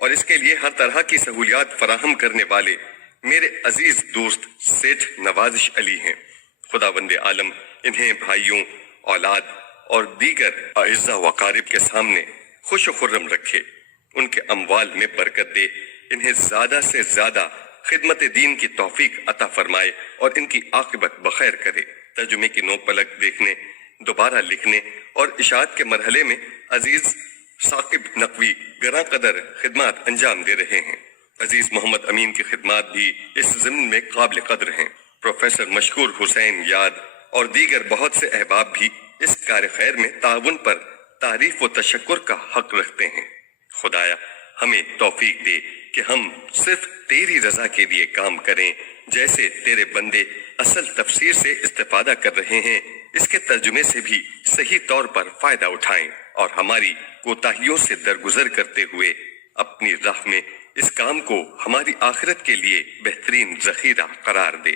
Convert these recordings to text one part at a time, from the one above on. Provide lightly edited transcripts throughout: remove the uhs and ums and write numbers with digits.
اور اس کے لیے ہر طرح کی سہولیات فراہم کرنے والے میرے عزیز دوست سیٹھ نوازش علی ہیں۔ خداوند عالم انہیں بھائیوں، اولاد اور دیگر اعزاء و اقارب کے سامنے خوش و خرم رکھے، ان کے اموال میں برکت دے، انہیں زیادہ سے زیادہ خدمت دین کی توفیق عطا فرمائے اور ان کی عاقبت بخیر کرے۔ ترجمے کی نوک پلک دیکھنے، دوبارہ لکھنے اور اشاعت کے مرحلے میں عزیز ثاقب نقوی گراں قدر خدمات انجام دے رہے ہیں۔ عزیز محمد امین کی خدمات بھی اس ضمن میں قابل قدر ہیں۔ پروفیسر مشکور حسین یاد اور دیگر بہت سے احباب بھی اس کار خیر میں تعاون پر تعریف و تشکر کا حق رکھتے ہیں۔ خدایا ہمیں توفیق دے کہ ہم صرف تیری رضا کے لیے کام کریں، جیسے تیرے بندے اصل تفسیر سے استفادہ کر رہے ہیں اس کے ترجمے سے بھی صحیح طور پر فائدہ اٹھائیں، اور ہماری کوتاہیوں سے درگزر کرتے ہوئے اپنی راہ میں اس کام کو ہماری آخرت کے لیے بہترین ذخیرہ قرار دے۔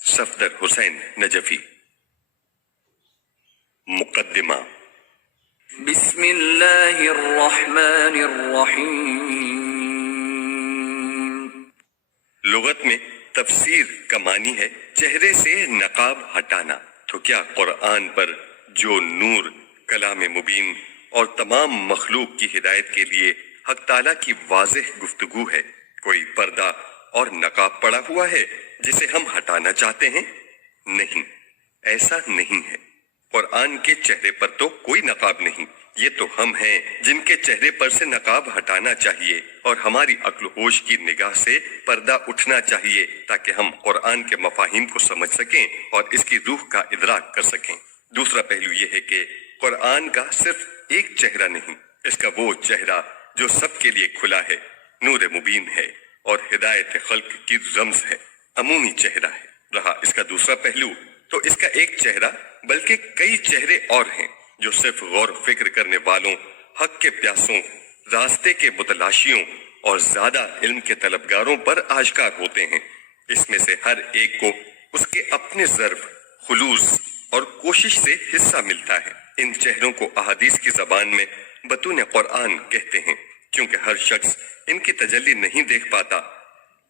صفدر حسین نجفی۔ مقدمہ۔ بسم اللہ الرحمن الرحیم۔ لغت میں تفسیر کا معنی ہے چہرے سے نقاب ہٹانا۔ تو کیا قرآن پر جو نور، کلام مبین اور تمام مخلوق کی ہدایت کے لیے حق تعالیٰ کی واضح گفتگو ہے، کوئی پردہ اور نقاب پڑا ہوا ہے جسے ہم ہٹانا چاہتے ہیں؟ نہیں، ایسا نہیں ہے۔ قرآن کے چہرے پر تو کوئی نقاب نہیں، یہ تو ہم ہیں جن کے چہرے پر سے نقاب ہٹانا چاہیے اور ہماری عقل و ہوش کی نگاہ سے پردہ اٹھنا چاہیے تاکہ ہم قرآن کے مفاہیم کو سمجھ سکیں اور اس کی روح کا ادراک کر سکیں۔ دوسرا پہلو یہ ہے کہ قرآن کا صرف ایک چہرہ نہیں، اس کا وہ چہرہ جو سب کے لیے کھلا ہے، نور مبین ہے اور ہدایت خلق کی رمز ہے، عمومی چہرہ ہے۔ رہا اس کا دوسرا پہلو تو اس کا ایک چہرہ بلکہ کئی چہرے اور ہیں جو صرف غور و فکر کرنے والوں، حق کے پیاسوں، راستے کے متلاشیوں اور زیادہ علم کے طلبگاروں پر آشکار ہوتے ہیں۔ اس میں سے ہر ایک کو اس کے اپنے ضرب، خلوص اور کوشش سے حصہ ملتا ہے۔ ان چہروں کو احادیث کی زبان میں بطون قرآن کہتے ہیں، کیونکہ ہر شخص ان کی تجلی نہیں دیکھ پاتا،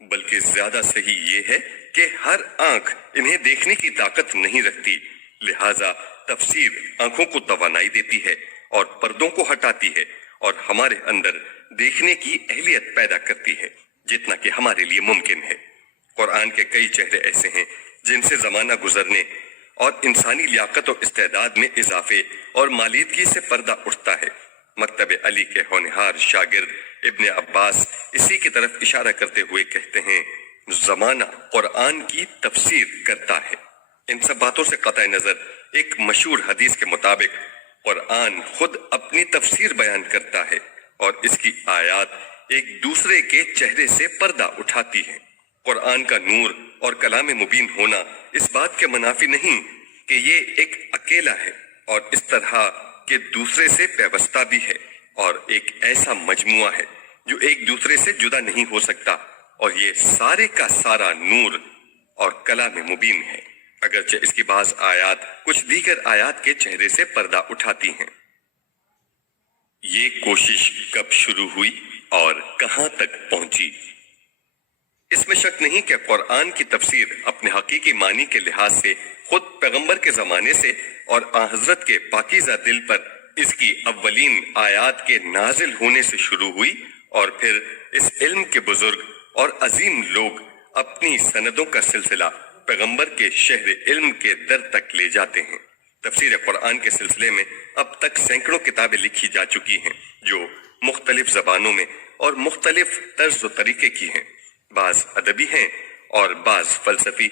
بلکہ زیادہ صحیح یہ ہے کہ ہر آنکھ انہیں دیکھنے کی طاقت نہیں رکھتی، لہذا تفسیر آنکھوں کو توانائی دیتی ہے اور پردوں کو ہٹاتی ہے اور ہمارے اندر دیکھنے کی اہلیت پیدا کرتی ہے جتنا کہ ہمارے لیے ممکن ہے۔ قرآن کے کئی چہرے ایسے ہیں جن سے زمانہ گزرنے اور انسانی لیاقت و استعداد میں اضافے اور مالیدگی سے پردہ اٹھتا ہے۔ مکتب علی کے ہونہار شاگرد ابن عباس اسی کی طرف اشارہ کرتے ہوئے کہتے ہیں، زمانہ قرآن کی تفسیر کرتا ہے۔ ان سب باتوں سے قطع نظر ایک مشہور حدیث کے مطابق قرآن خود اپنی تفسیر بیان کرتا ہے اور اس کی آیات ایک دوسرے کے چہرے سے پردہ اٹھاتی ہیں۔ قرآن کا نور اور کلام مبین ہونا اس بات کے منافی نہیں کہ یہ ایک اکیلا ہے اور اس طرح کہ دوسرے سے پیوستہ بھی ہے، اور ایک ایسا مجموعہ ہے جو ایک دوسرے سے جدا نہیں ہو سکتا، اور یہ سارے کا سارا نور اور کلام مبین ہے، اگرچہ اس کی بعض آیات کچھ دیگر آیات کے چہرے سے پردہ اٹھاتی ہیں۔ یہ کوشش کب شروع ہوئی اور کہاں تک پہنچی؟ اس میں شک نہیں کہ قرآن کی تفسیر اپنے حقیقی معنی کے لحاظ سے خود پیغمبر کے زمانے سے اور آن حضرت کے پاکیزہ دل پر اس کی اولین آیات کے نازل ہونے سے شروع ہوئی، اور پھر اس علم کے بزرگ اور عظیم لوگ اپنی سندوں کا سلسلہ پیغمبر کے شہر علم کے در تک لے جاتے ہیں۔ تفسیر قرآن کے سلسلے میں اب تک سینکڑوں کتابیں لکھی جا چکی ہیں جو مختلف زبانوں میں اور مختلف طرز و طریقے کی ہیں، بعض ادبی ہیں اور بعض فلسفی،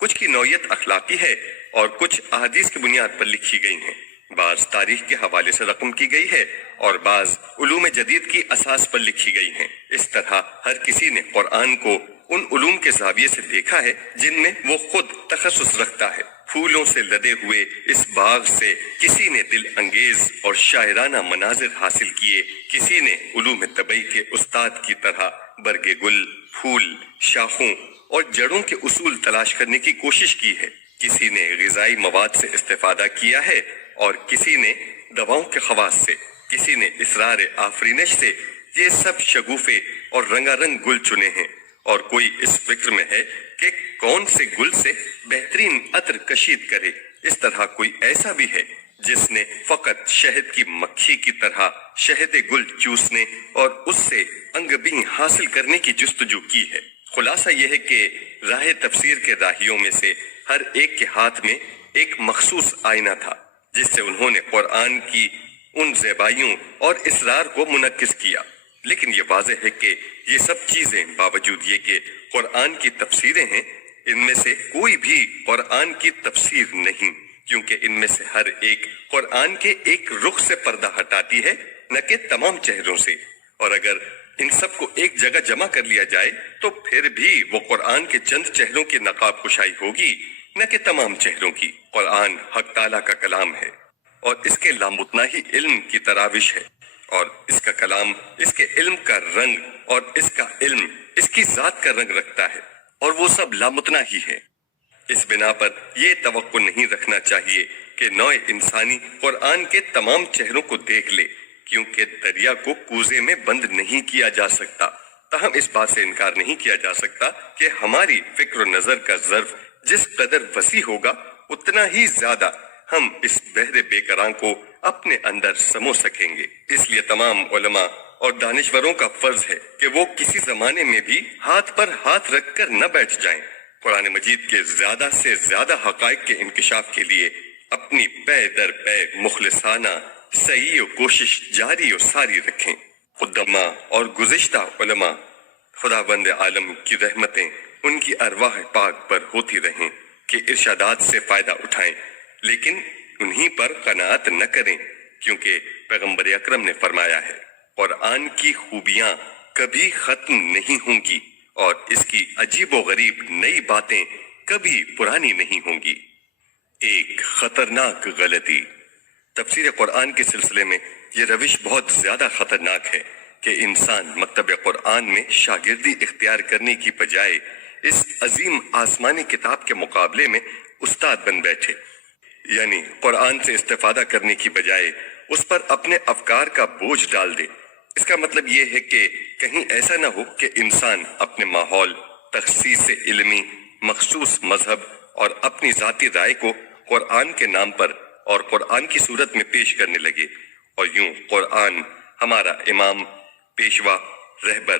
کچھ کی نوعیت اخلاقی ہے اور کچھ احادیث کی بنیاد پر لکھی گئی ہیں، بعض تاریخ کے حوالے سے رقم کی گئی ہے اور بعض علوم جدید کی اساس پر لکھی گئی ہیں۔ اس طرح ہر کسی نے قرآن کو ان علوم کے زاویے سے دیکھا ہے جن میں وہ خود تخصص رکھتا ہے۔ پھولوں سے لدے ہوئے اس باغ سے کسی نے دل انگیز اور شاعرانہ مناظر حاصل کیے، کسی نے علوم طبعی کے استاد کی طرح برگ گل، پھول، شاخوں اور جڑوں کے اصول تلاش کرنے کی کوشش کی ہے، کسی نے غذائی مواد سے استفادہ کیا ہے اور کسی نے دواؤں کے خواص سے، کسی نے اسرار آفرینش سے یہ سب شگوفے اور رنگارنگ گل چنے ہیں، اور کوئی اس فکر میں ہے کہ کون سے گل سے بہترین عطر کشید کرے۔ اس طرح کوئی ایسا بھی ہے جس نے فقط شہد کی مکھی کی طرح شہد گل چوسنے اور اس سے انگبی حاصل کرنے کی جستجو کی ہے۔ خلاصہ یہ ہے کہ راہ تفسیر کے راہیوں میں سے ہر ایک کے ہاتھ میں ایک مخصوص آئینہ تھا جس سے انہوں نے قرآن کی ان زیبائیوں اور اسرار کو منعکس کیا۔ لیکن یہ واضح ہے کہ یہ سب چیزیں باوجود یہ کہ قرآن کی تفسیریں ہیں، ان میں سے کوئی بھی قرآن کی تفسیر نہیں، کیونکہ ان میں سے ہر ایک قرآن کے ایک رخ سے پردہ ہٹاتی ہے، نہ کہ تمام چہروں سے۔ اور اگر ان سب کو ایک جگہ جمع کر لیا جائے تو پھر بھی وہ قرآن کے چند چہروں کی نقاب کشائی ہوگی، نہ کہ تمام چہروں کی۔ قرآن حق تعالیٰ کا کلام ہے اور اس کے لامتناہی علم کی تراوش ہے، اور اس کا کلام اس کے علم کا رنگ اور اس کا علم اس کی ذات کا رنگ رکھتا ہے، اور وہ سب لامتناہی ہے۔ اس بنا پر یہ توقع نہیں رکھنا چاہیے کہ نوع انسانی قرآن کے تمام چہروں کو دیکھ لے، کیونکہ دریا کو کوزے میں بند نہیں کیا جا سکتا۔ تاہم اس بات سے انکار نہیں کیا جا سکتا کہ ہماری فکر و نظر کا ظرف جس قدر وسیع ہوگا اتنا ہی زیادہ ہم اس بحر بے کراں کو اپنے اندر سمو سکیں گے۔ اس لیے تمام علماء اور دانشوروں کا فرض ہے کہ وہ کسی زمانے میں بھی ہاتھ پر ہاتھ رکھ کر نہ بیٹھ جائیں، قرآن مجید کے زیادہ سے زیادہ حقائق کے انکشاف کے لیے اپنی پے در پے مخلصانہ سعی و کوشش جاری و ساری رکھیں۔ قدامى اور گزشتہ علماء، خداوند عالم کی رحمتیں ان کی ارواح پاک پر ہوتی رہیں کہ ارشادات سے فائدہ اٹھائیں، لیکن انہی پر قناعت نہ کریں، کیونکہ پیغمبر اکرم نے فرمایا ہے قرآن کی خوبیاں کبھی ختم نہیں ہوں گی اور اس کی عجیب و غریب نئی باتیں کبھی پرانی نہیں ہوں گی۔ ایک خطرناک غلطی۔ تفسیر قرآن کے سلسلے میں یہ روش بہت زیادہ خطرناک ہے کہ انسان مکتب قرآن میں شاگردی اختیار کرنے کی بجائے اس عظیم آسمانی کتاب کے مقابلے میں استاد بن بیٹھے، یعنی قرآن سے استفادہ کرنے کی بجائے اس پر اپنے افکار کا بوجھ ڈال دے۔ اس کا مطلب یہ ہے کہ کہیں ایسا نہ ہو کہ انسان اپنے ماحول، تخصیص علمی، مخصوص مذہب اور اپنی ذاتی رائے کو قرآن کے نام پر اور قرآن کی صورت میں پیش کرنے لگے، اور یوں قرآن ہمارا امام، پیشوا، رہبر،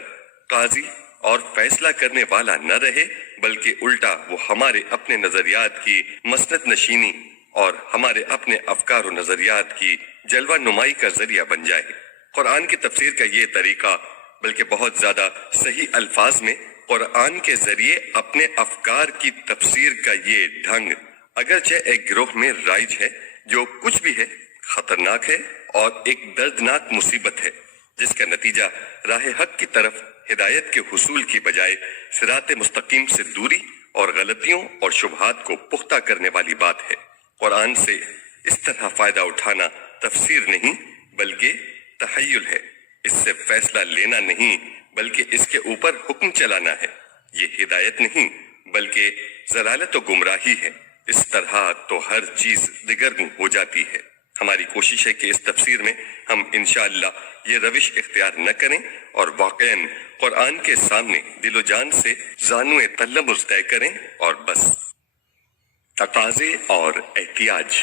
قاضی اور فیصلہ کرنے والا نہ رہے، بلکہ الٹا وہ ہمارے اپنے نظریات کی مسند نشینی اور ہمارے اپنے افکار و نظریات کی جلوہ نمائی کا ذریعہ بن جائے۔ قرآن کی تفسیر کا یہ طریقہ، بلکہ بہت زیادہ صحیح الفاظ میں قرآن کے ذریعے اپنے افکار کی تفسیر کا یہ ڈھنگ، اگرچہ ایک گروہ میں رائج ہے، جو کچھ بھی ہے خطرناک ہے اور ایک دردناک مصیبت ہے، جس کا نتیجہ راہ حق کی طرف ہدایت کے حصول کی بجائے صراط مستقیم سے دوری اور غلطیوں اور شبہات کو پختہ کرنے والی بات ہے۔ قرآن سے اس طرح فائدہ اٹھانا تفسیر نہیں بلکہ تحیل ہے، اس سے فیصلہ لینا نہیں بلکہ اس کے اوپر حکم چلانا ہے۔ یہ ہدایت نہیں بلکہ ضلالت و گمراہی ہے۔ اس طرح تو ہر چیز دگرگوں ہو جاتی ہے۔ ہماری کوشش ہے کہ اس تفسیر میں ہم انشاءاللہ یہ روش اختیار نہ کریں اور واقعاً قرآن کے سامنے دل و جان سے زانوئے تلمس طے کریں اور بس۔ تقاضے اور احتیاج۔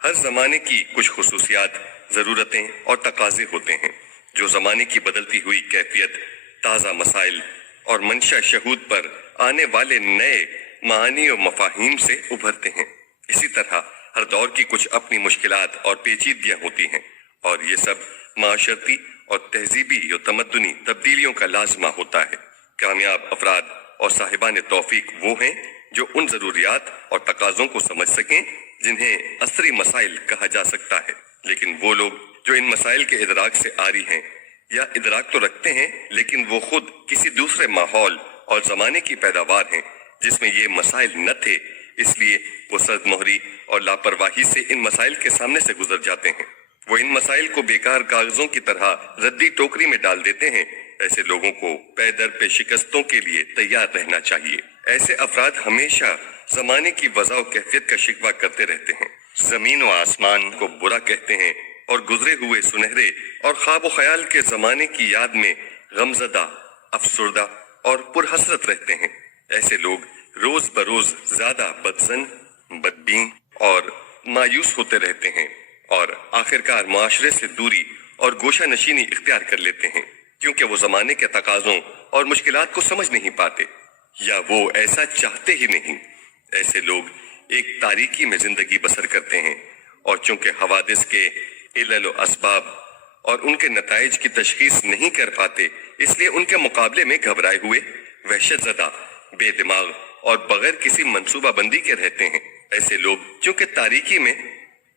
ہر زمانے کی کچھ خصوصیات، ضرورتیں اور تقاضے ہوتے ہیں جو زمانے کی بدلتی ہوئی کیفیت، تازہ مسائل اور منشا شہود پر آنے والے نئے معانی و مفاہیم سے ابھرتے ہیں۔ اسی طرح ہر دور کی کچھ اپنی مشکلات اور پیچیدگیاں ہوتی ہیں، اور یہ سب معاشرتی اور تہذیبی و تمدنی تبدیلیوں کا لازمہ ہوتا ہے۔ کامیاب افراد اور صاحبان توفیق وہ ہیں جو ان ضروریات اور تقاضوں کو سمجھ سکیں جنہیں عصری مسائل کہا جا سکتا ہے، لیکن وہ لوگ جو ان مسائل کے ادراک سے عاری ہیں یا ادراک تو رکھتے ہیں لیکن وہ خود کسی دوسرے ماحول اور زمانے کی پیداوار ہیں جس میں یہ مسائل نہ تھے، اس لیے وہ سرد مہری اور لاپرواہی سے ان مسائل کے سامنے سے گزر جاتے ہیں۔ وہ ان مسائل کو بیکار کاغذوں کی طرح ردی ٹوکری میں ڈال دیتے ہیں۔ ایسے لوگوں کو پے در پے شکستوں کے لیے تیار رہنا چاہیے۔ ایسے افراد ہمیشہ زمانے کی وضع و کیفیت کا شکوہ کرتے رہتے ہیں، زمین و آسمان کو برا کہتے ہیں اور گزرے ہوئے سنہرے اور خواب و خیال کے زمانے کی یاد میں غمزدہ، افسردہ اور پرحسرت رہتے ہیں۔ ایسے لوگ روز بروز زیادہ بدزن، بدبین اور مایوس ہوتے رہتے ہیں اور آخرکار معاشرے سے دوری اور گوشہ نشینی اختیار کر لیتے ہیں، کیونکہ وہ زمانے کے تقاضوں اور مشکلات کو سمجھ نہیں پاتے یا وہ ایسا چاہتے ہی نہیں۔ ایسے لوگ ایک تاریکی میں زندگی بسر کرتے ہیں، اور چونکہ حوادث کے علل و اسباب اور ان کے نتائج کی تشخیص نہیں کر پاتے، اس لیے ان کے مقابلے میں گھبرائے ہوئے، وحشت زدہ، بے دماغ اور بغیر کسی منصوبہ بندی کے رہتے ہیں۔ ایسے لوگ چونکہ تاریکی میں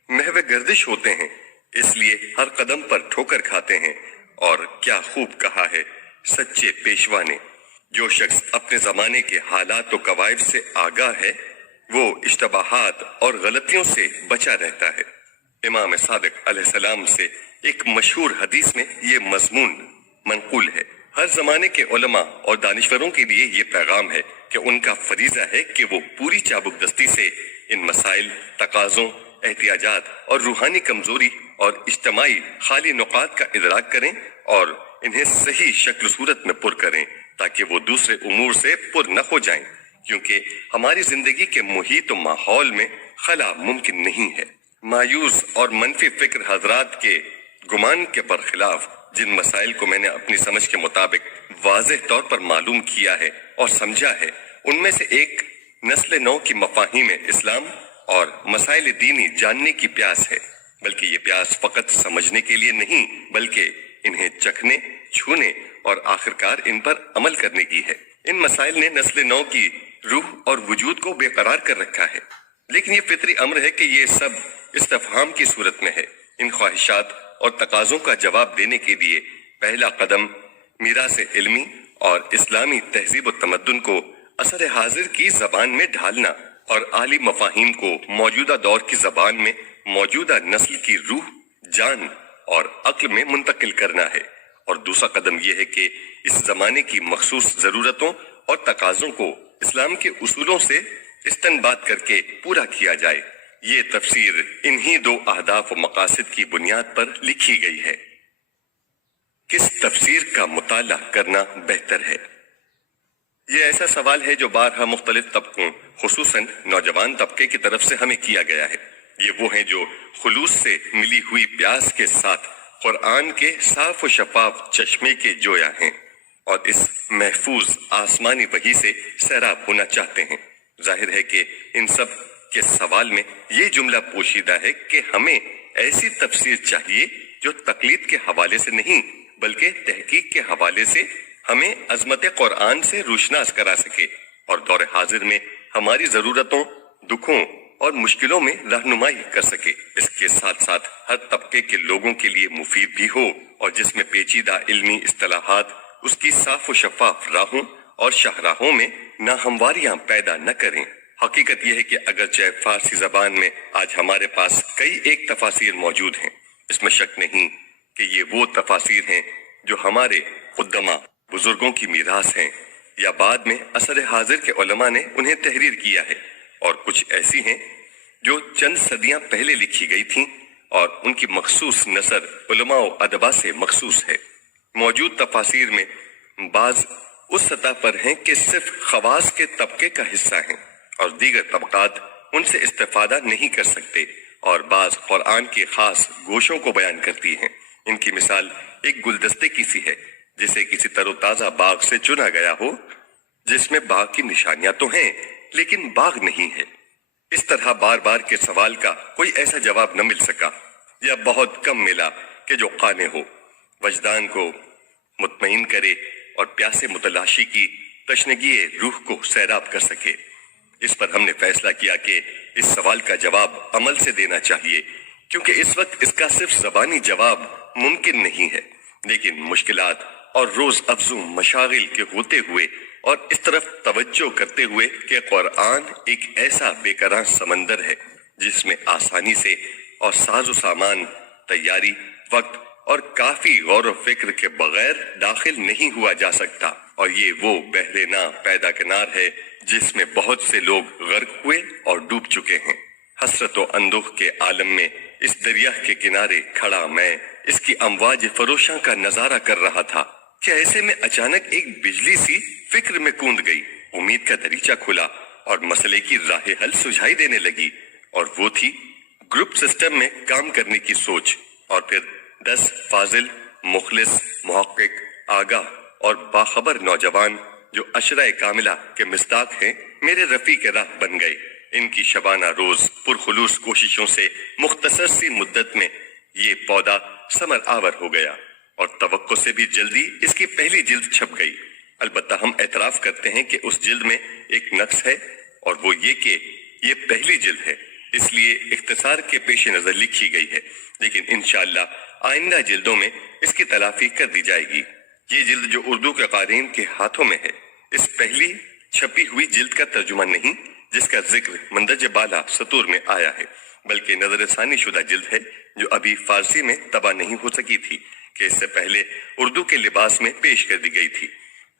محو گردش ہوتے ہیں، اس لیے ہر قدم پر ٹھوکر کھاتے ہیں۔ اور کیا خوب کہا ہے سچے پیشوا نے، جو شخص اپنے زمانے کے حالات و قوائف سے آگاہ ہے وہ اشتباہات اور غلطیوں سے بچا رہتا ہے۔ امام صادق علیہ السلام سے ایک مشہور حدیث میں یہ مضمون منقول ہے۔ ہر زمانے کے علماء اور دانشوروں کے لیے یہ پیغام ہے کہ ان کا فریضہ ہے کہ وہ پوری چابک دستی سے ان مسائل، تقاضوں، احتیاجات اور روحانی کمزوری اور اجتماعی خالی نقاط کا ادراک کریں اور انہیں صحیح شکل صورت میں پر کریں، تاکہ وہ دوسرے امور سے پر نہ ہو جائیں، کیونکہ ہماری زندگی کے محیط و ماحول میں خلا ممکن نہیں ہے۔ مایوس اور منفی فکر حضرات کے گمان کے برخلاف جن مسائل کو میں نے اپنی سمجھ کے مطابق واضح طور پر معلوم کیا ہے اور سمجھا ہے، ان میں سے ایک نسل نو کی مفاہیم اسلام اور مسائل دینی جاننے کی پیاس ہے، بلکہ یہ پیاس فقط سمجھنے کے لیے نہیں بلکہ انہیں چکھنے، چھونے اور آخرکار ان پر عمل کرنے کی ہے۔ ان مسائل نے نسل نو کی روح اور وجود کو بے قرار کر رکھا ہے، لیکن یہ فطری امر ہے کہ یہ سب استفہام کی صورت میں ہے۔ ان خواہشات اور تقاضوں کا جواب دینے کے لیے پہلا قدم میراث علمی اور اسلامی تہذیب و تمدن کو اثر حاضر کی زبان میں ڈھالنا اور عالی مفاہیم کو موجودہ دور کی زبان میں موجودہ نسل کی روح، جان اور عقل میں منتقل کرنا ہے۔ اور دوسرا قدم یہ ہے کہ اس زمانے کی مخصوص ضرورتوں اور تقاضوں کو اسلام کے اصولوں سے استنباط کر کے پورا کیا جائے۔ یہ تفسیر انہی دو اہداف و مقاصد کی بنیاد پر لکھی گئی ہے۔ کس تفسیر کا مطالعہ کرنا بہتر ہے؟ یہ ایسا سوال ہے جو بارہا مختلف طبقوں، خصوصاً نوجوان طبقے کی طرف سے ہمیں کیا گیا ہے۔ یہ وہ ہیں جو خلوص سے ملی ہوئی پیاس کے ساتھ قرآن کے صاف و شفاف چشمے کے جویا ہیں اور اس محفوظ آسمانی وحی سے سیراب ہونا چاہتے ہیں۔ ظاہر ہے کہ ان سب کے سوال میں یہ جملہ پوشیدہ ہے کہ ہمیں ایسی تفسیر چاہیے جو تقلید کے حوالے سے نہیں بلکہ تحقیق کے حوالے سے ہمیں عظمت قرآن سے روشناس کرا سکے اور دور حاضر میں ہماری ضرورتوں، دکھوں اور مشکلوں میں رہنمائی کر سکے۔ اس کے ساتھ ساتھ ہر طبقے کے لوگوں کے لیے مفید بھی ہو اور جس میں پیچیدہ علمی اصطلاحات اس کی صاف و شفاف راہوں اور شاہراہوں میں ناہمواریاں پیدا نہ کریں۔ حقیقت یہ ہے کہ اگرچہ فارسی زبان میں آج ہمارے پاس کئی ایک تفاسیر موجود ہیں، اس میں شک نہیں کہ یہ وہ تفاسیر ہیں جو ہمارے قدماء بزرگوں کی میراث ہیں یا بعد میں عصر حاضر کے علماء نے انہیں تحریر کیا ہے، اور کچھ ایسی ہیں جو چند صدیاں پہلے لکھی گئی تھیں اور ان کی مخصوص نثر علماء و ادبا سے مخصوص ہے۔ موجود تفاسیر میں بعض اس سطح پر ہیں کہ صرف خواص کے طبقے کا حصہ ہیں اور دیگر طبقات ان سے استفادہ نہیں کر سکتے، اور بعض قرآن کے خاص گوشوں کو بیان کرتی ہیں۔ ان کی مثال ایک گلدستے کی سی ہے جسے کسی تر و تازہ باغ سے چنا گیا ہو، جس میں باغ کی نشانیاں تو ہیں لیکن باغ نہیں ہے۔ اس طرح بار بار کے سوال کا کوئی ایسا جواب نہ مل سکا یا بہت کم ملا کہ جو قانع ہو، وجدان کو مطمئن کرے اور پیاسے متلاشی کی تشنگی روح کو سیراب کر سکے۔ اس پر ہم نے فیصلہ کیا کہ اس سوال کا جواب عمل سے دینا چاہیے، کیونکہ اس وقت اس کا صرف زبانی جواب ممکن نہیں ہے، لیکن مشکلات اور روز افزوں مشاغل کے ہوتے ہوئے اور اس طرف توجہ کرتے ہوئے کہ قرآن ایک ایسا بے کران سمندر ہے جس میں آسانی سے اور ساز و سامان، تیاری، وقت اور کافی غور و فکر کے بغیر داخل نہیں ہوا جا سکتا، اور یہ وہ بحر نا پیدا کنار ہے جس میں بہت سے لوگ غرق ہوئے اور ڈوب چکے ہیں۔ حسرت و اندوہ کے عالم میں اس دریا کے کنارے کھڑا میں اس کی امواج فروشاں کا نظارہ کر رہا تھا کہ ایسے میں اچانک ایک بجلی سی فکر میں کوند گئی۔ امید کا دریچہ کھلا اور مسئلے کی راہ حل سجھائی دینے لگی، اور وہ تھی گروپ سسٹم میں کام کرنے کی سوچ، اور پھر 10 فاضل، مخلص، محقق، آگاہ اور باخبر نوجوان جو عشرہ کاملہ کے مصداق ہیں میرے رفیق راہ بن گئے۔ ان کی شبانہ روز پرخلوص کوششوں سے مختصر سی مدت میں یہ پودا ثمر آور ہو گیا، اور توقع سے بھی جلدی اس کی پہلی جلد چھپ گئی۔ البتہ ہم اعتراف کرتے ہیں کہ اس جلد میں ایک نقص ہے، اور وہ یہ کہ یہ پہلی جلد ہے، اس لیے اختصار کے پیش نظر لکھی گئی ہے، لیکن انشاءاللہ آئندہ جلدوں میں اس کی تلافی کر دی جائے گی۔ یہ جلد جو اردو کے قارئین کے ہاتھوں میں ہے، اس پہلی چھپی ہوئی جلد کا ترجمہ نہیں جس کا ذکر مندرجہ بالا سطور میں آیا ہے، بلکہ نظر ثانی شدہ جلد ہے جو ابھی فارسی میں طبع نہیں ہو سکی تھی کہ اس سے پہلے اردو کے لباس میں پیش کر دی گئی تھی۔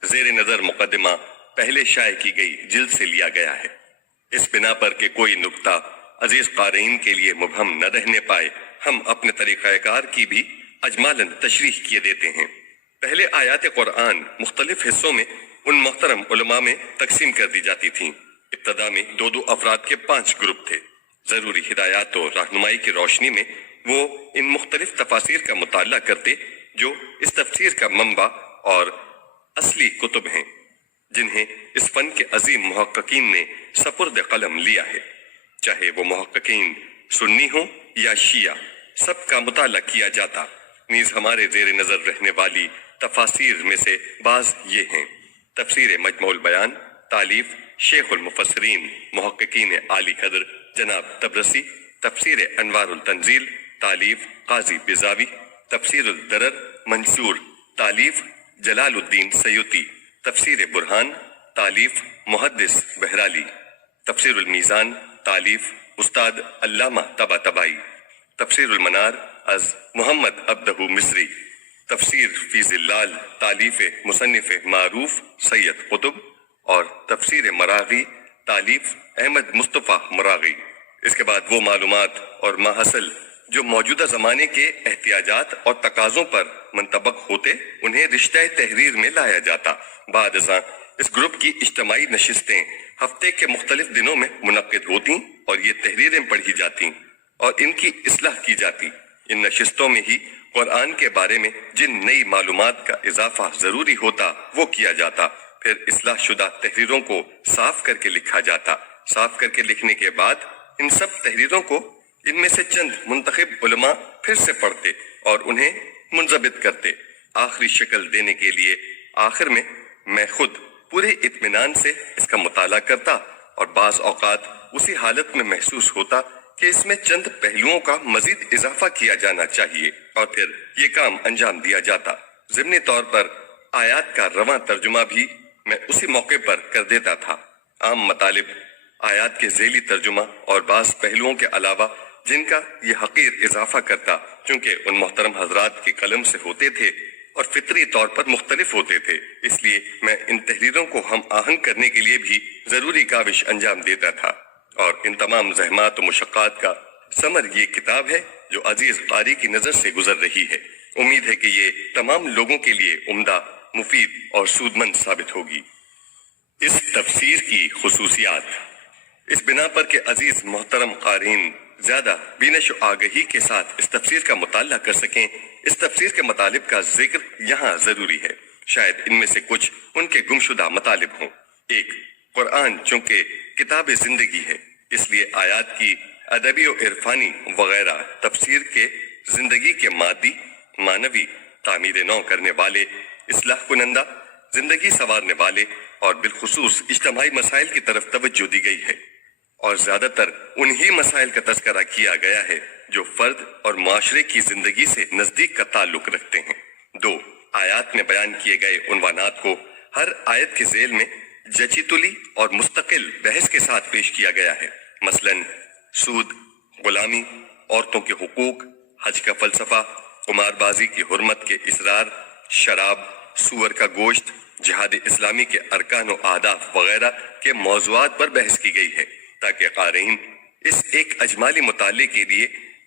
زیر نظر مقدمہ پہلے شائع کی گئی جلد سے لیا گیا ہے۔ اس بنا پر کہ کوئی نقطہ عزیز قارئین کے لیے مبہم نہ رہنے پائے، ہم اپنے طریقہ کار کی بھی اجمالاً تشریح کیے دیتے ہیں۔ پہلے آیات قرآن مختلف حصوں میں ان محترم علماء میں تقسیم کر دی جاتی تھیں۔ ابتدا میں 2 افراد کے 5 گروپ تھے۔ ضروری ہدایات و رہنمائی کی روشنی میں وہ ان مختلف تفاسیر کا مطالعہ کرتے جو اس تفسیر کا منبع اور اصلی کتب ہیں، جنہیں اس فن کے عظیم محققین نے سپرد قلم لیا ہے۔ چاہے وہ محققین سنی ہوں یا شیعہ، سب کا مطالعہ کیا جاتا۔ نیز ہمارے زیر نظر رہنے والی تفاسیر میں سے بعض یہ ہیں: تفسیر مجموع البیان، تالیف شیخ المفسرین محققین عالی قدر جناب طبرسی، تفسیر انوار التنزیل، تالیف قاضی بیضاوی، تفسیر الدرر منشور، تالیف جلال الدین سیوطی، تفسیر برہان، تالیف محدث بہرالی، تفسیر المیزان، تالیف استاد علامہ طباطبائی، تفسیر المنار از محمد عبدہ مصری، تفسیر فی ظلال، تالیف مصنف معروف سید قطب، اور تفسیر مراغی، تالیف احمد مصطفیٰ مراغی۔ اس کے بعد وہ معلومات اور ماحصل جو موجودہ زمانے کے احتیاجات اور تقاضوں پر منطبق ہوتے انہیں رشتہ تحریر میں لایا جاتا۔ بعد ازاں اس گروپ کی اجتماعی نشستیں ہفتے کے مختلف دنوں میں منعقد ہوتی اور یہ تحریریں پڑھی جاتی اور ان کی اصلاح کی جاتی۔ ان نشستوں میں ہی قرآن کے بارے میں جن نئی معلومات کا اضافہ ضروری ہوتا وہ کیا جاتا، پھر اصلاح شدہ تحریروں کو صاف کر کے لکھا جاتا۔ صاف کر کے لکھنے کے بعد ان سب تحریروں کو ان میں سے چند منتخب علماء پھر سے پڑھتے اور انہیں منضبط کرتے۔ آخری شکل دینے کے لیے آخر میں خود پورے اطمینان سے اس کا مطالعہ کرتا، اور بعض اوقات اسی حالت میں محسوس ہوتا کہ اس میں چند پہلوؤں کا مزید اضافہ کیا جانا چاہیے، اور پھر یہ کام انجام دیا جاتا۔ ضمنی طور پر آیات کا رواں ترجمہ بھی میں اسی موقع پر کر دیتا تھا۔ عام مطالب، آیات کے ذیلی ترجمہ اور بعض پہلوؤں کے علاوہ جن کا یہ حقیر اضافہ کرتا، چونکہ ان محترم حضرات کے قلم سے ہوتے تھے اور فطری طور پر مختلف ہوتے تھے، اس لیے میں ان تحریروں کو ہم آہنگ کرنے کے لیے بھی ضروری کاوش انجام دیتا تھا، اور ان تمام زحمات و مشقات کا ثمر یہ کتاب ہے جو عزیز قاری کی نظر سے گزر رہی ہے۔ امید ہے کہ یہ تمام لوگوں کے لیے عمدہ، مفید اور سودمند ثابت ہوگی۔ اس تفسیر کی خصوصیات: اس بنا پر کہ عزیز محترم قارئین زیادہ بینش و آگہی کے ساتھ اس تفسیر کا مطالعہ کر سکیں، اس تفسیر کے مطالب کا ذکر یہاں ضروری ہے۔ شاید ان میں سے کچھ ان کے گمشدہ مطالب ہوں۔ 1. قرآن چونکہ کتاب زندگی ہے، اس لیے آیات کی ادبی و عرفانی وغیرہ تفسیر کے زندگی کے مادی، معنوی تعمیر نو کرنے والے، اصلاح کنندہ، زندگی سنوارنے والے اور بالخصوص اجتماعی مسائل کی طرف توجہ دی گئی ہے، اور زیادہ تر انہی مسائل کا تذکرہ کیا گیا ہے جو فرد اور معاشرے کی زندگی سے نزدیک کا تعلق رکھتے ہیں۔ 2. آیات میں بیان کیے گئے عنوانات کو ہر آیت کے ذیل میں جچی تلی اور مستقل بحث کے ساتھ پیش کیا گیا ہے۔ مثلاً سود، غلامی، عورتوں کے حقوق، حج کا فلسفہ، قمار بازی کی حرمت کے اصرار، شراب، سور کا گوشت، جہاد اسلامی کے ارکان و اہداف وغیرہ کے موضوعات پر بحث کی گئی ہے، تاکہ قارئین اس ایک اجمالی مطالعے کے لیے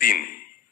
3.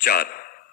4.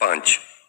5.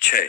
6.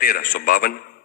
1352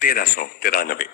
1393।